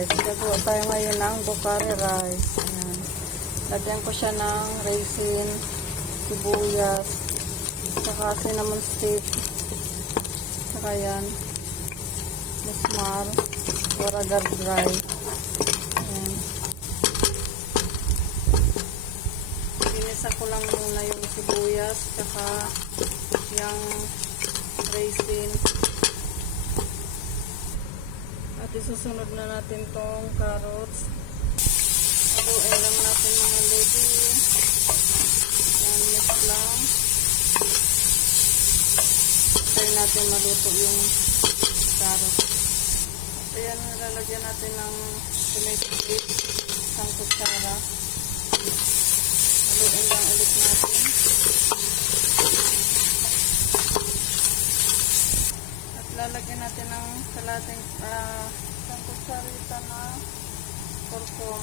rice. Gagawa tayo ngayon ng bokare rice. Ayan. Lagyan ko siya ng raisin, sibuyas, saka cinnamon stick, saka yan, musmar, waragar dry. Ayan. Ginisa ko lang muna yung sibuyas, saka yung raisin. At isusunod na natin tong carrots. Haluin lang natin mga lady. Yan, mix lang. Try natin maluto yung carrots. At ayan, lalagyan natin ng tomato paste, isang kutsara. Haluin lang ulit natin. At lalagyan natin ng kalating isang kutsarita na kurkum.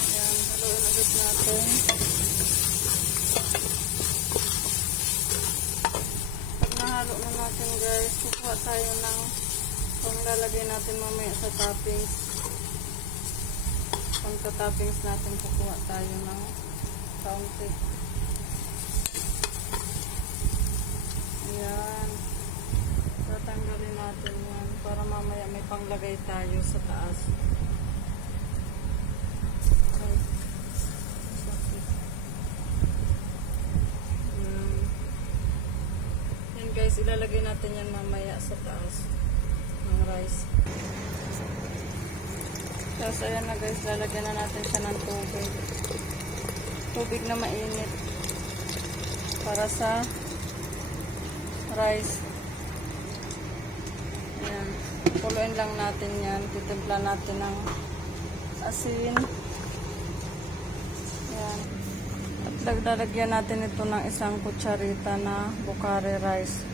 Ayan, haluin ulit natin. Pag nahalo na natin guys, kukuha tayo ng panglalagay natin mamaya sa toppings. Pagka-toppings natin, kukuha tayo ng kaunti. Ayan. Tatanggalin natin yan para mamaya may panglagay tayo sa taas. Okay. Yan guys, ilalagay natin yan mamaya sa taas ng rice. Tapos ayan na guys, lalagyan na natin siya ng tubig. Tubig na mainit para sa rice. Ayan. Kuluin lang natin yan. Titimpla natin ng asin. Ayan. At lalagyan natin ito ng isang kutsarita na bokare rice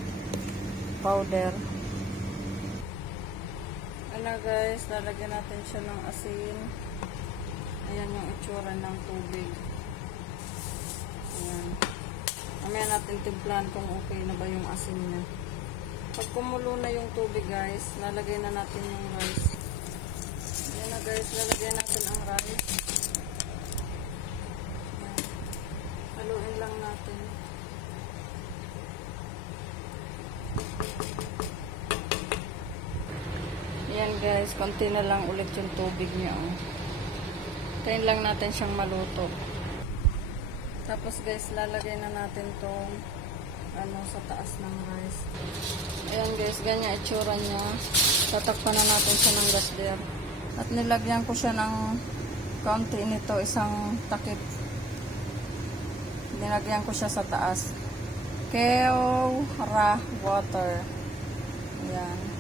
powder. Ayan guys, lalagyan natin siya ng asin. Ayan yung itsura ng tubig. Ayan. Mamaya natin timplan kung okay na ba yung asin niya. Pag kumulo na yung tubig guys, lalagay na natin yung rice. Ayan na guys, lalagay natin ang rice. Ayan. Haluin lang natin. Ayan guys, konti na lang ulit yung tubig niya. Tayin lang natin siyang maluto. Tapos guys, lalagay na natin tong sa taas ng rice. Ayan guys, ganyan itsura niya. Tatakpan na natin siya ng gas there. At nilagyan ko siya ng kaunti nito, isang takip. Nilagyan ko siya sa taas. Keo ra water. Ayan.